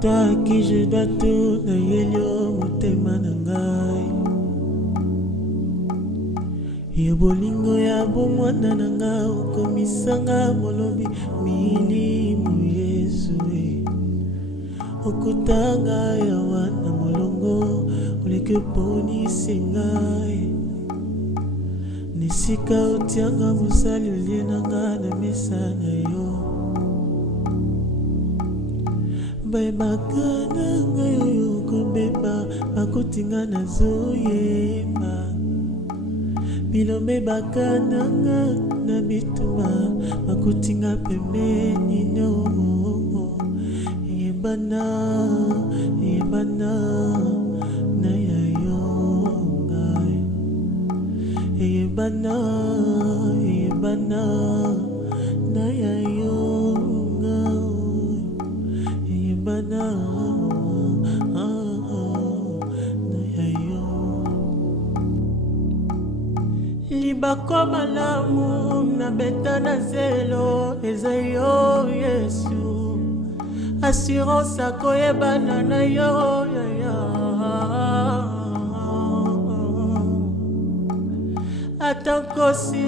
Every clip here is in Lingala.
Toi à qui je dois tout, na yelio motema na ngai. Ya bolingo ya bomwana na nga okomisanga molobi milimu Yesu okutanga ya wana molongo oleke ponisi ngai nisika otianga mosali olie na nga na mesa na yo bayebaka na ngai oyo kobeba bakotinga nazoyemba bilombe bakananga na bituma bakutinga pembeni no Eyebana Eyebana na yayo ngai Eyebana Eyebana na yayo ngai Eyebana Libako malamu na beta na zelo eza yo Yesu assurance akoyebana na yo ya atankosi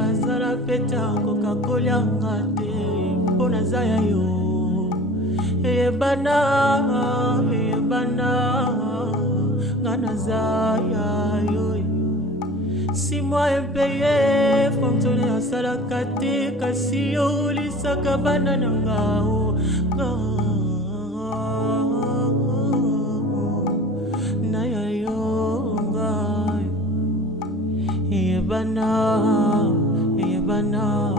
azala peta kokakolyanga te mpona zaya yo Eyebana Eyebana ngana zaya yo si moi impayé fonctionner à salakate kasi yo lisaka bana nanga na yayo ngai Eyebana Eyebana